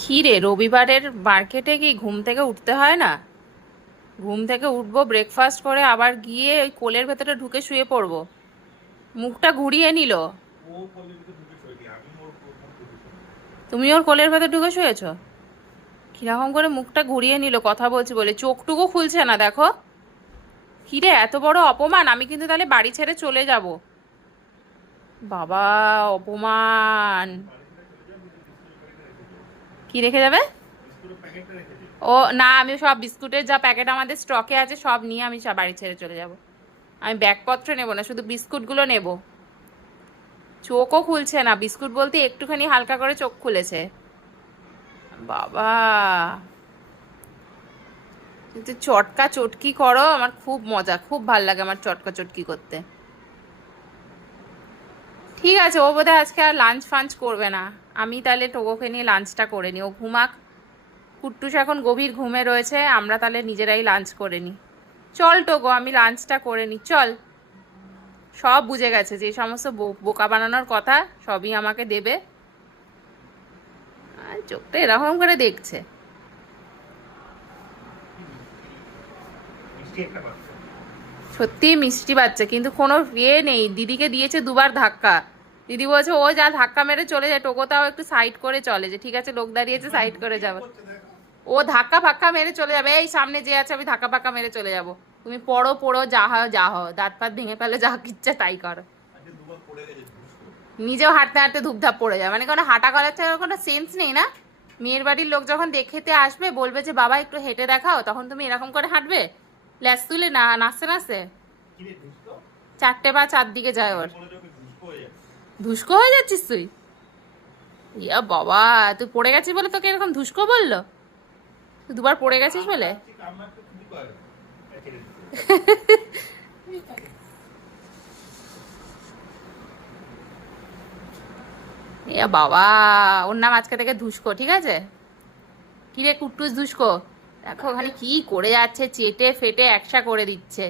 কি রে, রবিবারের মার্কেটে কি ঘুম থেকে উঠতে হয় না? ঘুম থেকে উঠবো, ব্রেকফাস্ট করে আবার গিয়ে ওই কোলের ভেতরে ঢুকে শুয়ে পড়বো। মুখটা ঘুরিয়ে নিল। ও কোলের ভিতর ঢুকে শোয়নি, আমি ওর মধ্যে ঢুকে। তুমি ওর কোলের ভেতর ঢুকে শুয়েছো? কিরকম করে মুখটা ঘুরিয়ে নিল কথা বলছি বলে, চোখটুকু খুলছে না দেখো। কি রে, এত বড় অপমান! আমি কিন্তু তাহলে বাড়ি ছেড়ে চলে যাব। বাবা, অপমান! বাড়িতে চলে যাও, নিজে বিস্কুটের প্যাকেটটা রেখে যাও। কি রেখে যাবে? বিস্কুটের প্যাকেটটা রেখে দিও। ও না, আমি সব বিস্কুটের যা প্যাকেট আমাদের স্টকে আছে সব নিয়ে আমি বাড়ি ছেড়ে চলে যাব। আমি ব্যাগপত্র নেবো না, শুধু বিস্কুটগুলো নেব। চোখও খুলছে না, বিস্কুট বলতে একটুখানি হালকা করে চোখ খুলেছে। বাবা, কিন্তু চটকা চটকি করো, আমার খুব মজা, খুব ভাল লাগে আমার চটকা চটকি করতে। ঠিক আছে, ও বোধহয় আজকে আর লাঞ্চ ফাঞ্চ করবে না। আমি তাহলে টোকোকে নিয়ে লাঞ্চটা করে নিই, ও ঘুমাক। কুট্টুস এখন গভীর ঘুমে রয়েছে, আমরা তাহলে নিজেরাই লাঞ্চ করে নিই। চল টোকো, আমি লাঞ্চটা করে নিই, চল। সব বুঝে গেছে, যে সমস্ত বোকা বানানোর কথা সবই আমাকে দেবে। আর চোখটা এরকম করে দেখছে। মিষ্টি একটা বাচ্চা। সত্যি মিষ্টি বাচ্চা, কিন্তু কোনো ইয়ে নেই। দিদিকে দিয়েছে দুবার ধাক্কা। দিদি বলছে ও যা ধাক্কা মেরে চলে যায়, টোকো তাও একটু সাইড করে চলে, যে ঠিক আছে লোক দাঁড়িয়েছে সাইড করে কি যাবে। করছে দেখো। ও ধাক্কা ফাক্কা মেরে চলে যাবে, এই সামনে যে আছে আমি ধাক্কা ফাক্কা মেরে চলে যাব। তুমি পড়ো পড়ো, যা হয় যা হয়, দাঁত ফাত ভেঙে ফেলে, যা ইচ্ছা তাই করো। আজকে দুবার পড়ে গেছে দুষ্টু। নিজেও হাঁটতে হাঁটতে ধূপধাপ পড়ে যায়, মানে কোনো হাঁটা করার কোনো সেন্স নেই না। মেয়ের বাড়ির লোক যখন দেখেতে আসবে, বলবে যে বাবা একটু হেঁটে দেখাও, তখন তুমি এরকম করে হাঁটবে ল্যাস তুলে, না নাচতে নাচতে? কি রে দুষ্টু? 4টে পা 4 দিকে যায় ওর। বলে যাবে দুষ্টু হয়ে যাচ্ছে। ধুস্কো হয়ে যাচ্ছিস তুই? ইয়া বাবা, তুই পড়ে গেছিস বলে তোকে এরকম ধুস্কো বললো? তুই দুবার পড়ে গেছিস বলে? কামড়াতে খুবই পারে। ছেড়ে দিতে। ইয়া বাবা, ওর নাম আজকে থেকে ধুস্কো, ঠিক আছে? কিরে কুট্টুস ধুস্কো, দেখো ওখানে কি করে যাচ্ছে, চেটে ফেটে একসা করে দিচ্ছে।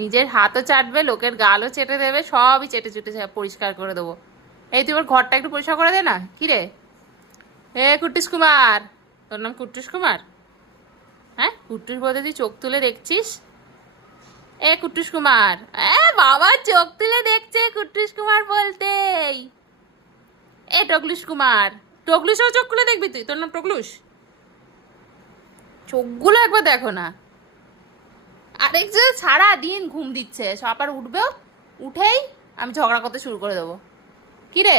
নিজের হাতও চাটবে, লোকের গালও চেটে দেবে, সবই চেটে চুটে পরিষ্কার করে দেবো। এই তুই ওর ঘরটা একটু পরিষ্কার করে দে না। কিরে, কুট্টুস কুমার, তোর নাম কুট্টুস কুমার? হ্যাঁ, কুট্টুস বলতে তুই চোখ তুলে দেখছিস? কুট্টুস কুমার, বাবা চোখ তুলে দেখছে কুট্টুস কুমার বলতেই। টকলুস কুমার, টকলুসও চোখ খুলে দেখবি তুই? তোর নাম টকলুস? চোখগুলো একবার দেখো না। আরেকজন সারা দিন ঘুম দিচ্ছে, সবার উঠবেও, উঠেই আমি ঝগড়া করতে শুরু করে দেবো। কিরে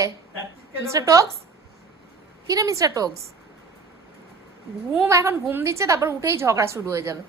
মিস্টার টোকস, কিরে মিস্টার টোকস, ঘুম এখন ঘুম দিচ্ছে, তারপর উঠেই ঝগড়া শুরু হয়ে যাবে।